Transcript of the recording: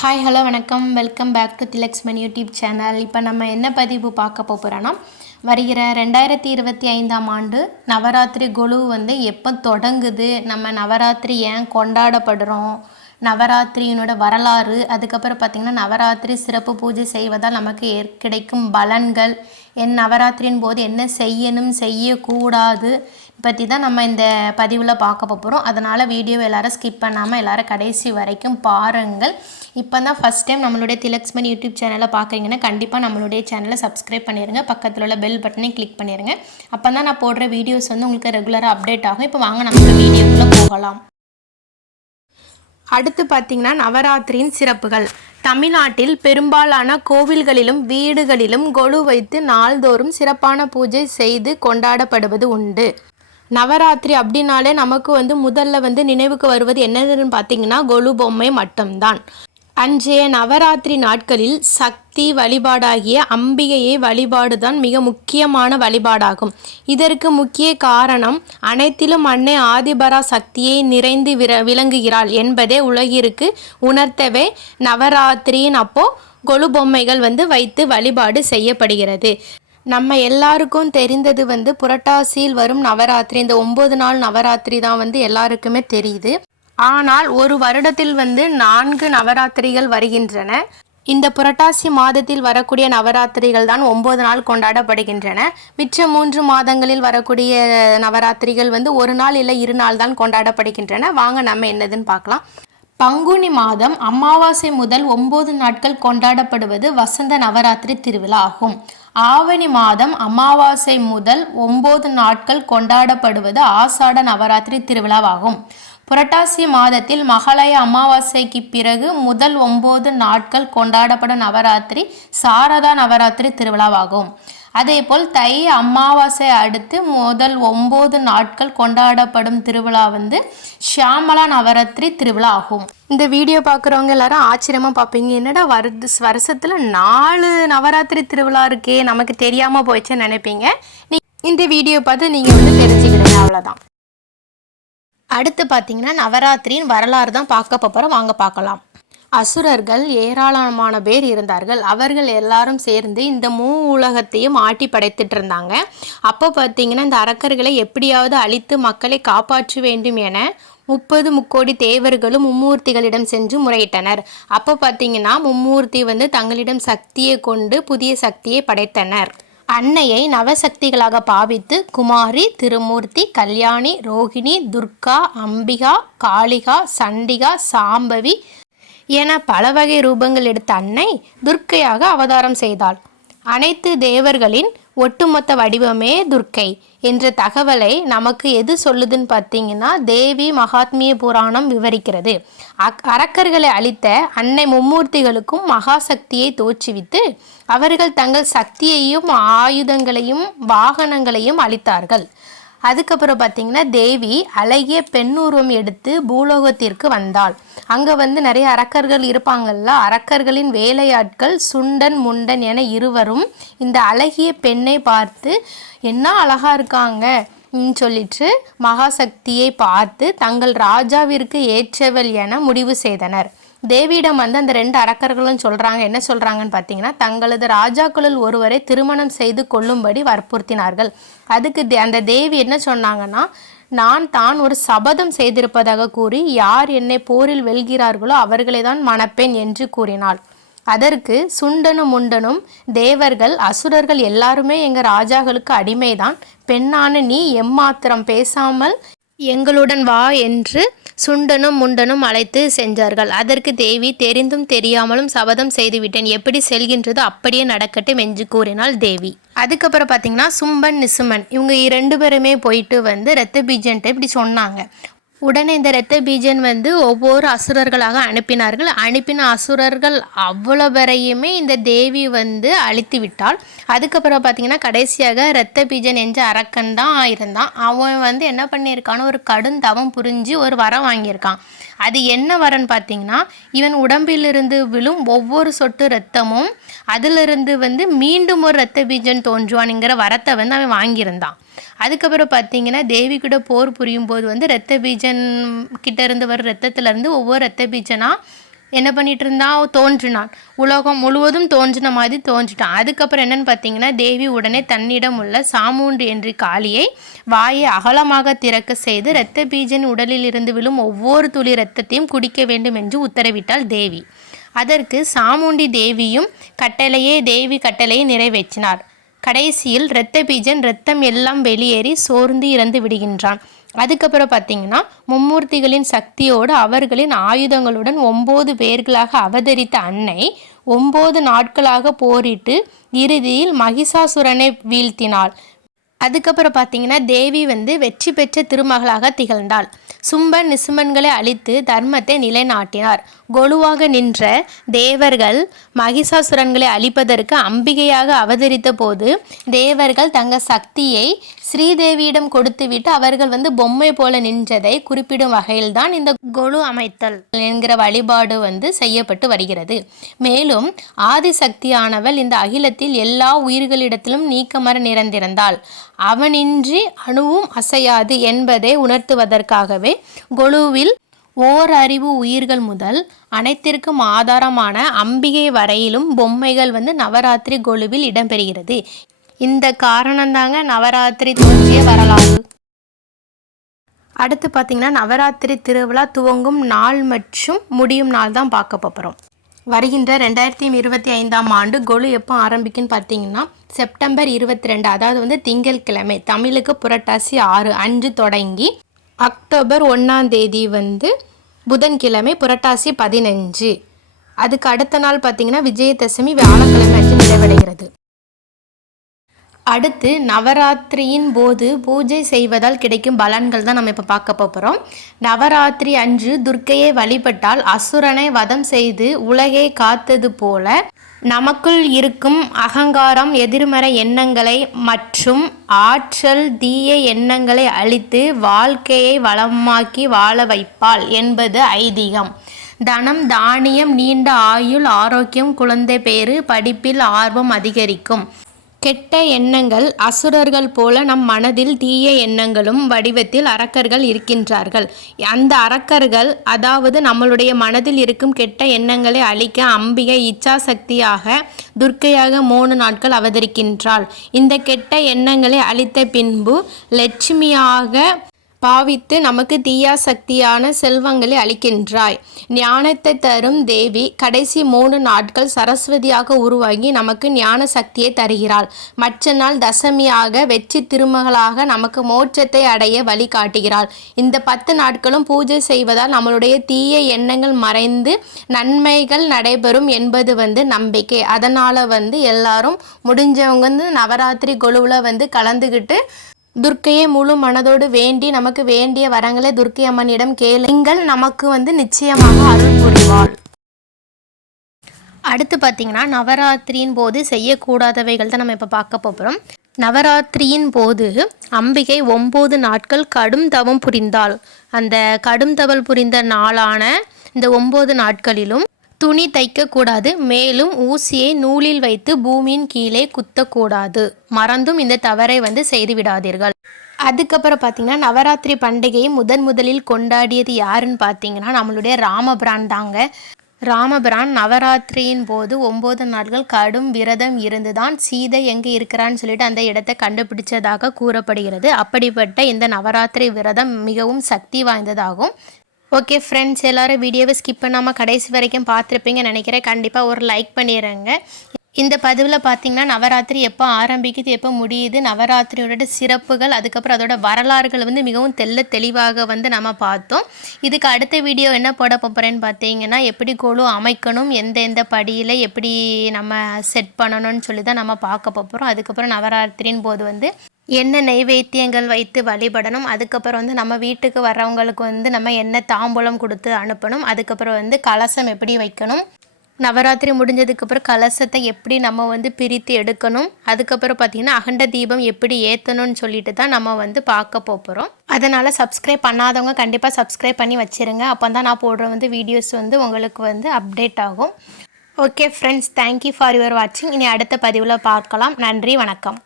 Hi hello வணக்கம். Welcome back to Thilaksman YouTube channel இப்போ நம்ம என்ன பதிவு பார்க்க போகிறோன்னா வருகிற ரெண்டாயிரத்தி இருபத்தி ஐந்தாம் ஆண்டு நவராத்திரி குழு வந்து எப்போ தொடங்குது? நம்ம நவராத்திரி ஏன் கொண்டாடப்படுறோம்? நவராத்திரியினோட வரலாறு அதுக்கப்புறம் பார்த்திங்கன்னா நவராத்திரி சிறப்பு பூஜை செய்வதால் நமக்கு ஏற் கிடைக்கும் பலன்கள் என் நவராத்திரியின் போது என்ன செய்யணும் செய்யக்கூடாது பற்றி தான் நம்ம இந்த பதிவில் பார்க்க போகிறோம் அதனால் வீடியோ எல்லோரும் ஸ்கிப் பண்ணாமல் எல்லோரும் கடைசி வரைக்கும் பாருங்கள். இப்போ தான் ஃபஸ்ட் டைம் நம்மளுடைய திலக்ஸ்மன் யூடியூப் சேனலை பார்க்குறீங்கன்னா கண்டிப்பாக நம்மளுடைய சேனலை சப்ஸ்கிரைப் பண்ணிடுங்க பக்கத்தில் உள்ள பெல் பட்டனையும் கிளிக் பண்ணிடுங்க அப்போ தான் நான் போடுற வீடியோஸ் வந்து உங்களுக்கு ரெகுலராக அப்டேட் ஆகும். இப்போ வாங்க நம்ம வீடியோக்குள்ளே போகலாம். அடுத்து பார்த்தீங்கன்னா நவராத்திரியின் சிறப்புகள். தமிழ்நாட்டில் பெரும்பாலான கோவில்களிலும் வீடுகளிலும் கொலு வைத்து நாள்தோறும் சிறப்பான பூஜை செய்து கொண்டாடப்படுவது உண்டு. நவராத்திரி அப்படின்னாலே நமக்கு வந்து முதல்ல வந்து நினைவுக்கு வருவது என்னதுன்னு பார்த்தீங்கன்னா கொலு பொம்மை மட்டும்தான். அன்றைய நவராத்திரி நாட்களில் சக்தி வழிபாடாகிய அம்பிகையை வழிபாடுதான் மிக முக்கியமான வழிபாடாகும். இதற்கு முக்கிய காரணம் அனைத்திலும் அன்னை ஆதிபரா சக்தியை நிறைந்து விர விளங்குகிறாள் என்பதே உலகிற்கு உணர்த்தவே நவராத்திரியின் அப்போ கொலு பொம்மைகள் வந்து வைத்து வழிபாடு செய்யப்படுகிறது. நம்ம எல்லாருக்கும் தெரிந்தது வந்து புரட்டாசியில் வரும் நவராத்திரி. இந்த ஒம்பது நாள் நவராத்திரி தான் வந்து எல்லாருக்குமே தெரியுது. ஆனால் ஒரு வருடத்தில் வந்து நான்கு நவராத்திரிகள் வருகின்றன. இந்த புரட்டாசி மாதத்தில் வரக்கூடிய நவராத்திரிகள் தான் ஒம்பது நாள் கொண்டாடப்படுகின்றன. மிச்ச மூன்று மாதங்களில் வரக்கூடிய நவராத்திரிகள் வந்து ஒரு நாள் இல்லை இரு நாள் தான் கொண்டாடப்படுகின்றன. வாங்க நம்ம என்னதுன்னு பார்க்கலாம். பங்குனி மாதம் அமாவாசை முதல் ஒன்பது நாட்கள் கொண்டாடப்படுவது வசந்த நவராத்திரி திருவிழா ஆகும் ஆவணி மாதம் அமாவாசை முதல் ஒன்பது நாட்கள் கொண்டாடப்படுவது ஆசாட நவராத்திரி திருவிழாவாகும். புரட்டாசி மாதத்தில் மகாலய அமாவாசைக்கு பிறகு முதல் ஒன்பது நாட்கள் கொண்டாடப்படும் நவராத்திரி சாரதா நவராத்திரி திருவிழாவாகும். அதேபோல் தை அமாவாசை அடுத்து முதல் ஒம்பது நாட்கள் கொண்டாடப்படும் திருவிழா வந்து ஷியாமலா நவராத்திரி திருவிழா ஆகும். இந்த வீடியோ பார்க்குறவங்க எல்லாரும் ஆச்சரியமாக பார்ப்பீங்க என்னடா வருது வருஷத்தில் நாலு நவராத்திரி திருவிழா இருக்கே நமக்கு தெரியாமல் போயிடுச்சுன்னு நினைப்பீங்க. நீ இந்த வீடியோ பார்த்து நீங்கள் வந்து தெரிஞ்சுக்கிறீங்க அவ்வளோதான் அடுத்து பார்த்தீங்கன்னா நவராத்திரியின் வரலாறு தான் பார்க்க போகிறோம் வாங்க பார்க்கலாம். அசுரர்கள் ஏராளமான பேர் இருந்தார்கள். அவர்கள் எல்லாரும் சேர்ந்து இந்த மூ உலகத்தையும் ஆட்டி படைத்துட்டு இருந்தாங்க. அப்போ பார்த்தீங்கன்னா இந்த அரக்கர்களை எப்படியாவது அழித்து மக்களை காப்பாற்ற வேண்டும் என முப்பது முக்கோடி தேவர்களும் மும்மூர்த்திகளிடம் சென்று முறையிட்டனர். அப்போ பார்த்தீங்கன்னா மும்மூர்த்தி வந்து தங்களிடம் சக்தியை கொண்டு புதிய சக்தியை படைத்தனர். அன்னையை நவசக்திகளாக பாவித்து குமாரி திருமூர்த்தி கல்யாணி ரோகிணி துர்கா அம்பிகா காளிகா சண்டிகா சாம்பவி என பல வகை ரூபங்கள் எடுத்த அன்னை துர்க்கையாக அவதாரம் செய்தாள். அனைத்து தேவர்களின் ஒட்டுமொத்த வடிவமே துர்க்கை என்ற தகவலை நமக்கு எது சொல்லுதுன்னு பார்த்தீங்கன்னா தேவி மகாத்மிய புராணம் விவரிக்கிறது. அக் அரக்கர்களை அளித்த அன்னை மும்மூர்த்திகளுக்கும் மகாசக்தியை தோற்றுவித்து அவர்கள் தங்கள் சக்தியையும் ஆயுதங்களையும் வாகனங்களையும் அளித்தார்கள் அதுக்கப்புறம் பார்த்தீங்கன்னா தேவி அழகிய பெண்ணுருவம் எடுத்து பூலோகத்திற்கு வந்தாள். அங்கே வந்து நிறைய அரக்கர்கள் இருப்பாங்கல்ல அரக்கர்களின் வேலையாட்கள் சுண்டன் முண்டன் என இருவரும் இந்த அழகிய பெண்ணை பார்த்து என்ன அழகாக இருக்காங்க? சொல்லிட்டு மகாசக்தியை பார்த்து தங்கள் ராஜாவிற்கு ஏற்றவள் என முடிவு செய்தனர். தேவியிடம் வந்து அந்த ரெண்டு அரக்கர்களும் சொல்கிறாங்க என்ன சொல்கிறாங்கன்னு பார்த்தீங்கன்னா தங்களது ராஜாக்களுள் ஒருவரை திருமணம் செய்து கொள்ளும்படி வற்புறுத்தினார்கள். அதுக்கு அந்த தேவி என்ன சொன்னாங்கன்னா நான் தான் ஒரு சபதம் செய்திருப்பதாக கூறி யார் என்னை போரில் வெல்கிறார்களோ அவர்களை தான் மணப்பேன் என்று கூறினாள். அதற்கு சுண்டனும் முண்டனும் தேவர்கள் அசுரர்கள் எல்லாருமே எங்கள் ராஜாக்களுக்கு அடிமைதான். பெண்ணான நீ எம்மாத்திரம் பேசாமல் எங்களுடன் வா என்று சுண்டனும் முண்டனும் அழைத்து சென்றார்கள். அதற்கு தேவி தெரிந்தும் தெரியாமலும் சபதம் செய்துவிட்டேன். எப்படி செல்கின்றதோ அப்படியே நடக்கட்டும் என்று கூறினாள் தேவி. அதுக்கப்புறம் பார்த்தீங்கன்னா சும்பன் நிசுமன் இவங்க ரெண்டு பேருமே போயிட்டு வந்து ரத்த பீஜன்ட்டு இப்படி சொன்னாங்க. உடனே இந்த இரத்த பீஜன் வந்து ஒவ்வொரு அசுரர்களாக அனுப்பினார்கள். அனுப்பின அசுரர்கள் அவ்வளவரையுமே இந்த தேவி வந்து அழித்து விட்டாள் அதுக்கப்புறம் பார்த்தீங்கன்னா கடைசியாக இரத்த பீஜன் என்ற அரக்கன் தான் இருந்தான். அவன் வந்து என்ன பண்ணியிருக்கான்னு ஒரு கடும் தவம் புரிஞ்சு ஒரு வரம் வாங்கியிருக்கான். அது என்ன வரன்னு பார்த்தீங்கன்னா இவன் உடம்பிலிருந்து விழும் ஒவ்வொரு சொட்டு ரத்தமும் அதிலிருந்து வந்து மீண்டும் ஒரு ரத்த பீஜன் தோன்றுவானுங்கிற வரத்தை வந்து அவன் வாங்கியிருந்தான். அதுக்கப்புறம் பார்த்தீங்கன்னா தேவி கூட போர் புரியும் போது வந்து ரத்த பீஜன் கிட்டேருந்து வர ரத்தத்துலேருந்து ஒவ்வொரு ரத்த பீஜனாக என்ன பண்ணிட்டு இருந்தா தோன்றினான். உலகம் முழுவதும் தோன்றின மாதிரி தோன்றிட்டான். அதுக்கப்புறம் என்னன்னு பார்த்தீங்கன்னா தேவி உடனே தன்னிடம் உள்ள சாமூன்று என்று காளியை வாயை அகலமாக திறக்க செய்து இரத்த பீஜன் உடலில் இருந்து விழும் ஒவ்வொரு துளி இரத்தத்தையும் குடிக்க வேண்டும் என்று உத்தரவிட்டாள் தேவி. அதற்கு சாமுண்டி தேவியும் கட்டளையே தேவி கட்டளையை நிறைவேற்றினார். கடைசியில் இரத்த பீஜன் இரத்தம் எல்லாம் வெளியேறி சோர்ந்து இறந்து விடுகின்றான். அதுக்கப்புறம் பார்த்தீங்கன்னா மும்மூர்த்திகளின் சக்தியோடு அவர்களின் ஆயுதங்களுடன் ஒம்பது பேர்களாக அவதரித்த அன்னை ஒம்பது நாட்களாக போரிட்டு இறுதியில் மகிஷாசுரனை வீழ்த்தினாள். அதுக்கப்புறம் பார்த்தீங்கன்னா தேவி வந்து வெற்றி பெற்ற திருமகளாக திகழ்ந்தாள். சும்பன் நிசுமன்களை அழித்து தர்மத்தை நிலைநாட்டினார். கொலுவாக நின்ற தேவர்கள் மகிஷாசுரன்களை அழிப்பதற்கு அம்பிகையாக அவதரித்த போது தேவர்கள் தங்கள் சக்தியை ஸ்ரீதேவியிடம் கொடுத்துவிட்டு அவர்கள் வந்து பொம்மை போல நின்றதை குறிப்பிடும் வகையில்தான் இந்த கொலு அமைத்தல் என்கிற வழிபாடு வந்து செய்யப்பட்டு வருகிறது. மேலும் ஆதிசக்தியானவள் இந்த அகிலத்தில் எல்லா உயிர்களிடத்திலும் நீக்கமர நிறந்திருந்தாள். அவனின்றி அணுவும் அசையாது என்பதை உணர்த்துவதற்காகவே கொலுவில் ஓர் அறிவு உயிர்கள் முதல் அனைத்திற்கும் ஆதாரமான அம்பிகை வரையிலும் பொம்மைகள் வந்து நவராத்திரி கொலுவில் இடம்பெறுகிறது. இந்த காரணம்தாங்க நவராத்திரி தோன்றிய வரலாறு. அடுத்து பார்த்தீங்கன்னா நவராத்திரி திருவிழா துவங்கும் நாள் மற்றும் முடியும் நாள் தான் பார்க்க போகிறோம் வருகின்ற ரெண்டாயிரத்தி இருபத்தி ஐந்தாம் ஆண்டு கொலு எப்போ ஆரம்பிக்குன்னு பார்த்தீங்கன்னா செப்டம்பர் இருபத்தி ரெண்டு அதாவது வந்து திங்கட்கிழமை தமிழுக்கு புரட்டாசி ஆறு அஞ்சு தொடங்கி அக்டோபர் ஒன்றாம் தேதி வந்து புதன்கிழமை புரட்டாசி பதினஞ்சு. அதுக்கு அடுத்த நாள் பார்த்தீங்கன்னா விஜயதசமி வியாழக்கிழமை அன்று நிறைவடைகிறது. அடுத்து நவராத்திரியின் போது பூஜை செய்வதால் கிடைக்கும் பலன்கள் தான் நம்ம இப்போ பார்க்க போகிறோம் நவராத்திரி அன்று துர்க்கையை வழிபட்டால் அசுரனை வதம் செய்து உலகை காத்தது போல நமக்குள் இருக்கும் அகங்காரம் எதிர்மறை எண்ணங்களை மற்றும் ஆற்றல் தீய எண்ணங்களை அழித்து வாழ்க்கையை வளமாக்கி வாழ வைப்பாள் என்பது ஐதீகம். தனம் தானியம் நீண்ட ஆயுள் ஆரோக்கியம் குழந்தை பேறு படிப்பில் ஆர்வம் அதிகரிக்கும். கெட்ட எண்ணங்கள் அசுரர்கள் போல நம் மனதில் தீய எண்ணங்களும் வடிவத்தில் அரக்கர்கள் இருக்கின்றார்கள். அந்த அரக்கர்கள் அதாவது நம்மளுடைய மனதில் இருக்கும் கெட்ட எண்ணங்களை அழிக்க அம்பிகை இச்சா சக்தியாக துர்க்கையாக மூணு நாட்கள் அவதரிக்கின்றாள். இந்த கெட்ட எண்ணங்களை அழித்த பின்பு லட்சுமியாக பாவித்து நமக்கு தீயா சக்தியான செல்வங்களை அளிக்கின்றாய். ஞானத்தை தரும் தேவி கடைசி மூணு நாட்கள் சரஸ்வதியாக உருவாகி நமக்கு ஞான சக்தியை தருகிறாள். மற்ற நாள் தசமியாக வெற்றி திருமகளாக நமக்கு மோட்சத்தை அடைய வழி காட்டுகிறாள். இந்த பத்து நாட்களும் பூஜை செய்வதால் நம்மளுடைய தீய எண்ணங்கள் மறைந்து நன்மைகள் நடைபெறும் என்பது வந்து நம்பிக்கை. அதனால் வந்து எல்லாரும் முடிஞ்சவங்க வந்து நவராத்திரி குழுவில் வந்து கலந்துக்கிட்டு துர்க்கையை முழு மனதோடு வேண்டி நமக்கு வேண்டிய வரங்களை துர்க்கை அம்மனிடம் கேளுங்கள் நமக்கு வந்து நிச்சயமாக அருள் புரிவாள் அடுத்து பார்த்தீங்கன்னா நவராத்திரியின் போது செய்யக்கூடாதவைகள் தான் நம்ம இப்போ பார்க்க போகிறோம் நவராத்திரியின் போது அம்பிகை ஒம்பது நாட்கள் கடும் தவம் புரிந்தாள். அந்த கடும் தவல் புரிந்த நாளான இந்த ஒம்பது நாட்களிலும் துணி தைக்கக்கூடாது. மேலும் ஊசியை நூலில் வைத்து பூமியின் கீழே குத்தக்கூடாது. மறந்தும் இந்த தவறை வந்து செய்து விடாதீர்கள். அதுக்கப்புறம் பார்த்தீங்கன்னா நவராத்திரி பண்டிகையை முதன் முதலில் கொண்டாடியது யாருன்னு பார்த்தீங்கன்னா நம்மளுடைய ராமபிரான் தாங்க. ராமபிரான் நவராத்திரியின் போது ஒம்பது நாட்கள் கடும் விரதம் இருந்துதான் சீதை எங்கே இருக்கிறான்னு சொல்லிட்டு அந்த இடத்தை கண்டுபிடிச்சதாக கூறப்படுகிறது. அப்படிப்பட்ட இந்த நவராத்திரி விரதம் மிகவும் சக்தி வாய்ந்ததாகும். ஓகே ஃப்ரெண்ட்ஸ் எல்லோரும் வீடியோவை ஸ்கிப் பண்ணாமல் கடைசி வரைக்கும் பார்த்துருப்பீங்கன்னு நினைக்கிறேன். கண்டிப்பாக ஒரு லைக் பண்ணிடுறேங்க இந்த பதிவில் பார்த்தீங்கன்னா நவராத்திரி எப்போ ஆரம்பிக்குது எப்போ முடியுது நவராத்திரியோட சிறப்புகள் அதுக்கப்புறம் அதோட வரலாறுகள் வந்து மிகவும் தெல்ல தெளிவாக வந்து நம்ம பார்த்தோம். இதுக்கு அடுத்த வீடியோ என்ன போட போகிறேன்னு பார்த்தீங்கன்னா எப்படி கோலு அமைக்கணும் எந்த எந்த படியில் எப்படி நம்ம செட் பண்ணணும்னு சொல்லி தான் நம்ம பார்க்க போகிறோம் அதுக்கப்புறம் நவராத்திரின் போது வந்து என்ன நைவேத்தியங்கள் வைத்து வழிபடணும்? அதுக்கப்புறம் வந்து நம்ம வீட்டுக்கு வர்றவங்களுக்கு வந்து நம்ம என்ன தாம்பூலம் கொடுத்து அனுப்பணும்? அதுக்கப்புறம் வந்து கலசம் எப்படி வைக்கணும்? நவராத்திரி முடிஞ்சதுக்கப்புறம் கலசத்தை எப்படி நம்ம வந்து பிரித்து எடுக்கணும்? அதுக்கப்புறம் பார்த்திங்கன்னா அகண்ட தீபம் எப்படி ஏற்றணும்னு சொல்லிட்டு தான் நம்ம வந்து பார்க்க போகிறோம் அதனால் சப்ஸ்கிரைப் பண்ணாதவங்க கண்டிப்பாக சப்ஸ்கிரைப் பண்ணி வச்சுருங்க. அப்போ தான் நான் போடுற வந்து வீடியோஸ் வந்து உங்களுக்கு வந்து அப்டேட் ஆகும். Okay friends thank you for your வாட்சிங் இனி அடுத்த பதிவில் பார்க்கலாம். நன்றி வணக்கம்.